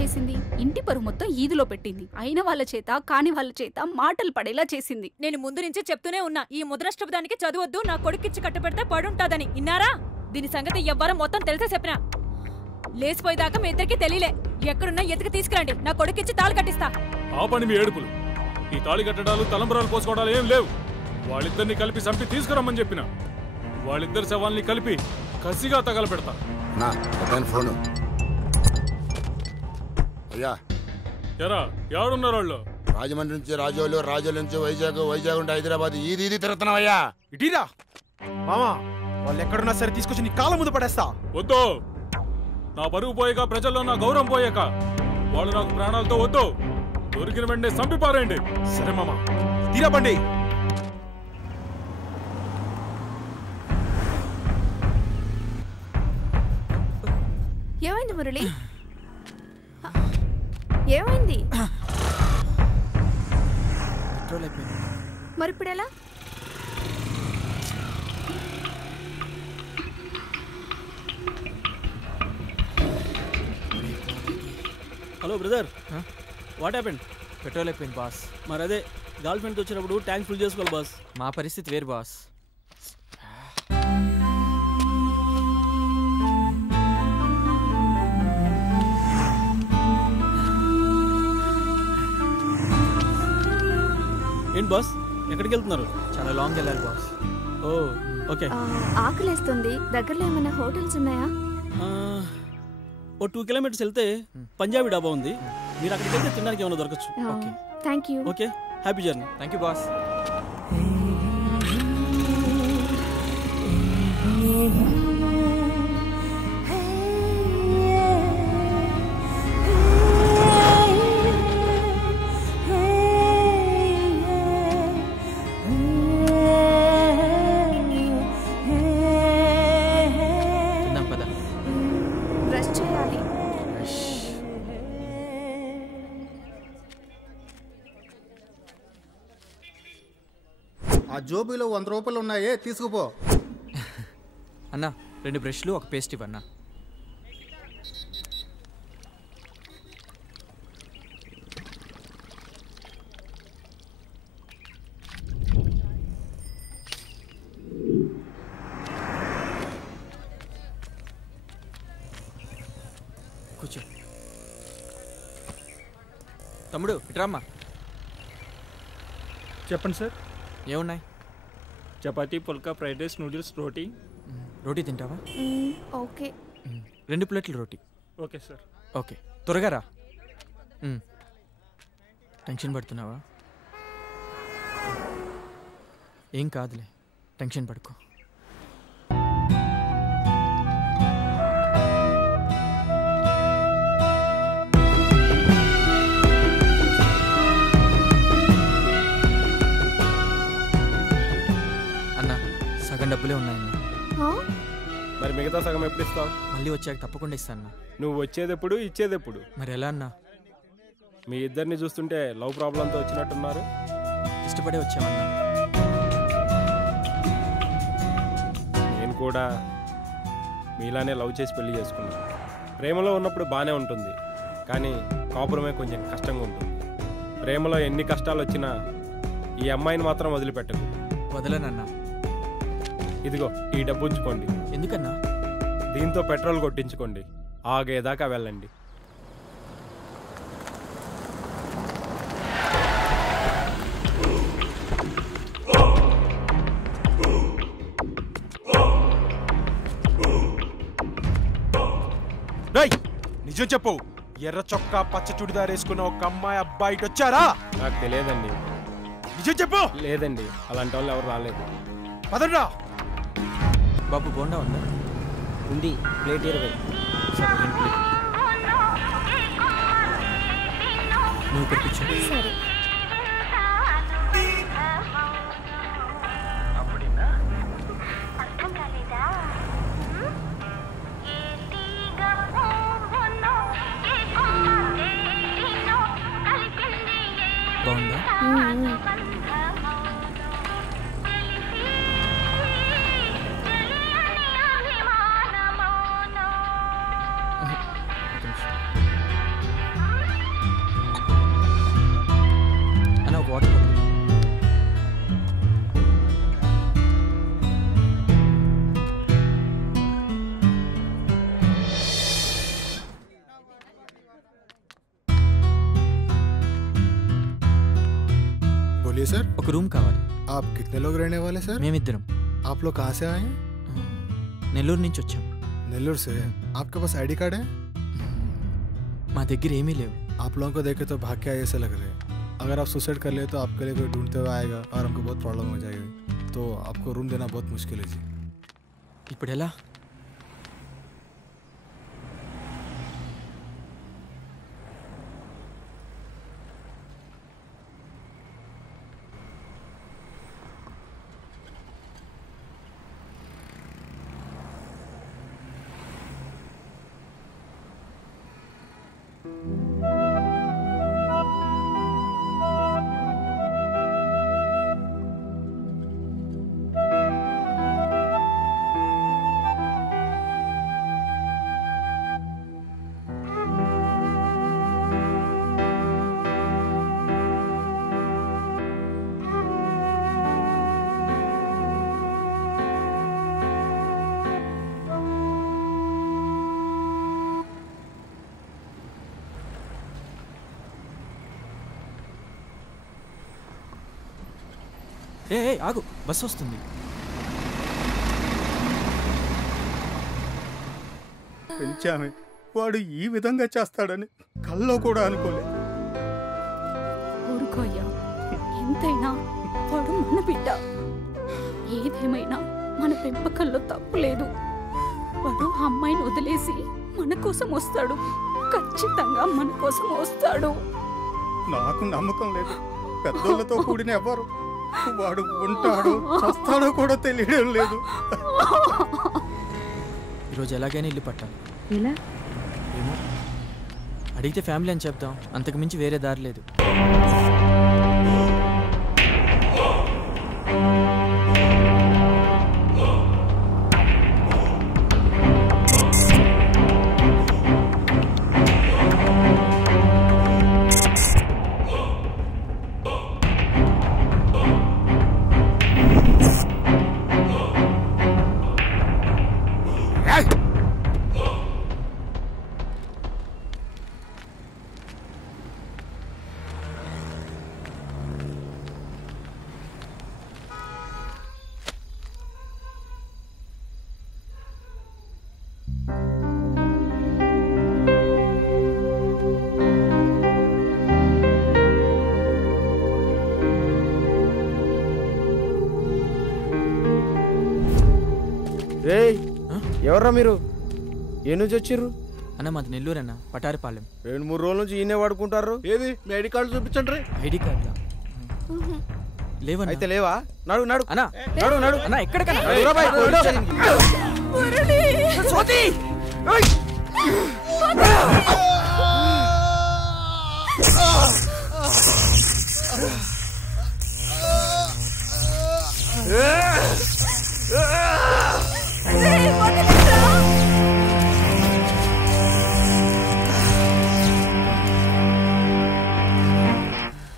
చేసింది? ఇంటి పరువు మొత్తం ఈదులో పెట్టింది. అయిన వాళ్ళ చేత కాని వాళ్ళ చేత మాటలు పడేలా చేసింది. నేను ముందు నుంచే చెప్తూనే ఉన్నా, ఈ ముద్రష్టపదానికి చదువొద్దు, నా కొడుకిచ్చి కట్టుపెడితే పడుంటాదని. ఇన్నారా? దీని సంగతి ఎవ్వరం మొత్తం తెలిసే చెప్పినా. లేసిపోయేదాకా మీ ఇద్దరికి తెలియలే. ఎక్కడున్నా ఎతికి తీసుకురండి, నా కొడుకిచ్చి తాళి కట్టిస్తా. ఆ పని మీ ఏడుపులు. ఈ తాళి కట్టడాలు తలంబరాలు పోసుకోవడాలు ఏం లేవు. వాళ్ళిద్దరిని కలిపి చంపి తీసుకురమ్మని చెప్పిన. వాళ్ళిద్దరి శవాల్ని కలిపి కసిగా తగలపెడతా. ఫోను అయ్యా, ఎరా ఎవరున్నారు వాళ్ళు? రాజమండ్రి నుంచి రాజోలు, రాజోలు నుంచి వైజాగ్, వైజాగ్ నుండి హైదరాబాద్, ఇది తిరుగుతున్నావయ్యా. ఇటీరా మామా, వాళ్ళు ఎక్కడున్నా సరే తీసుకొచ్చి నీ కాళ్ళ ముందు పడేస్తా. వద్దు, నా పరువు పోయాక, ప్రజల్లో నా గౌరవం పోయాక వాళ్ళు నాకు ప్రాణాలతో వద్దు. దొరికిన వెంటనే చంపి పారేయండి. సరే మామా, తీరా బండి. ఏమైంది మురళి? ఏమైంది? మరి ఇప్పుడు ఎలా? Hello brother, what happened? Petrol అయిపోయింది బాస్. మరి అదే గర్ల్ ఫ్రెండ్తో వచ్చినప్పుడు ట్యాంక్ ఫుల్ చేసుకోవాలి బాస్. మా పరిస్థితి వేరు బాస్. ఏంటి బాస్, ఎక్కడికి వెళ్తున్నారు? చాలా లాంగ్ వెళ్ళాలి బాస్. ఓ ఓకే. ఆకలేస్తుంది, దగ్గరలో ఏమైనా హోటల్స్ ఉన్నాయా? ఓ 2 కిలోమీటర్స్ వెళ్తే పంజాబీ డాబా ఉంది. మీరు అక్కడికి వెళ్తే తినడానికి ఏమైనా దొరకచ్చు. Okay, thank you. Okay, happy journey. Thank you boss. ఆ జోబీలో 100 రూపాయలు ఉన్నాయే, తీసుకుపో. అన్నా 2 బ్రష్లు, ఒక పేస్ట్ ఇవ్వన్నా. కూర్చో. తమ్ముడు ఇట్రామ్మా. చెప్పండి సార్. ఏమున్నాయి? చపాతీ, పుల్కా, ఫ్రైడ్ రైస్, నూడిల్స్, రోటీ. రోటీ తింటావా? ఓకే. 2 ప్లేట్లు రోటీ. Okay sir. ఓకే, త్వరగా రా. టెన్షన్ పడుతున్నావా? ఏం కాదులే, టెన్షన్ పడుకో. డబ్బులే ఉన్నాయన్నా. మరి మిగతా సగం ఎప్పుడు ఇస్తావు? మళ్ళీ వచ్చాక తప్పకుండా ఇస్తాను. నువ్వు వచ్చేదెప్పుడు, ఇచ్చేదెప్పుడు? మరి ఎలా అన్నా? మీ ఇద్దరిని చూస్తుంటే లవ్ ప్రాబ్లంతో వచ్చినట్టున్నారు. ఇష్టపడే వచ్చామన్నా. నేను కూడా మీలానే లవ్ చేసి పెళ్లి చేసుకున్నాను. ప్రేమలో ఉన్నప్పుడు బాగానే ఉంటుంది, కానీ కాపురమే కొంచెం కష్టంగా ఉంటుంది. ప్రేమలో ఎన్ని కష్టాలు వచ్చినా ఈ అమ్మాయిని మాత్రం వదిలిపెట్టకు. వదలనన్నా. ఇదిగో ఈ డబ్బు ఉంచుకోండి. ఎందుకన్నా? దీంతో పెట్రోల్ కొట్టించుకోండి, ఆగేదాకా వెళ్ళండి. నిజం చెప్పు, ఎర్ర చొక్కా పచ్చ చుడిదార్ వేసుకున్న ఒక అమ్మాయి అబ్బాయి వచ్చారా? నాకు తెలియదండి. నిజం చెప్పు. లేదండి, అలాంటి వాళ్ళు ఎవరు రాలేదు. పదండ్రా. బాబు బోండా ఉందా? ఉంది, ప్లేట్ 20. సరే 2 ప్లేట్. నువ్వు తెప్పించు. సరే. బాగుందా? बोलिए सर। ఒక రూమ్ కావాలి. आप कितने लोग रहने वाले सर? మేమిద్దరం. आप लोग कहाँ से आए हैं? నెల్లూరు నుంచి వచ్చాం. नेल्लूर से। आपके पास आईडी कार्ड है? మా దగ్గర ఏమీ లేవు. आप लोगों को देखे तो भाग के आए ऐसे लग रहे हैं। अगर आप सुसाइड कर ले तो आपके लिए कोई ढूंढते हुए आएगा और हमको बहुत प्रॉब्लम हो जाएगी, तो आपको रूम देना बहुत मुश्किल है जी। ఇప్పుడు ఎలా? ఏ ఆగు, బస్సు వస్తుంది. పెంచామే వాడు ఈ విధంగా చేస్తాడని కల్లో కూడా అనుకోలేదు. ఊరుకోయ్యా, ఎంతైనా వాడు మన బిడ్డ. ఏదేమైనా మన పెంపకంలో తప్పు లేదు. వాడు ఆ అమ్మాయిని వదిలేసి మన కోసం వస్తాడు. ఖచ్చితంగా మన కోసం వస్తాడు. నాకు నమ్మకం లేదు. పెద్దోళ్ళతో కూడిన ఎవరు వాడు ఉంటాడో చస్తాడో కూడా తెలియడం లేదు. ఈరోజు ఎలాగైనా ఇల్లు పట్టాలి. ఎలా? ఏమో, అడిగితే ఫ్యామిలీ అని చెప్తాం, అంతకు మించి వేరే దారి లేదు. ఎవర్రా మీరు? ఏ నుంచి వచ్చిర్రు? అన్న మాది నెల్లూరు అన్న, పటారిపాలెం. 2-3 రోజుల నుంచి ఈయనే వాడుకుంటారు. ఏది మీ ఐడి కార్డు చూపించండి. ఐడి కార్డు లేవన్నా. అయితే లేవా? నడు నడు అన్నా, నడు నడు అన్నా ఎక్కడికన్నా?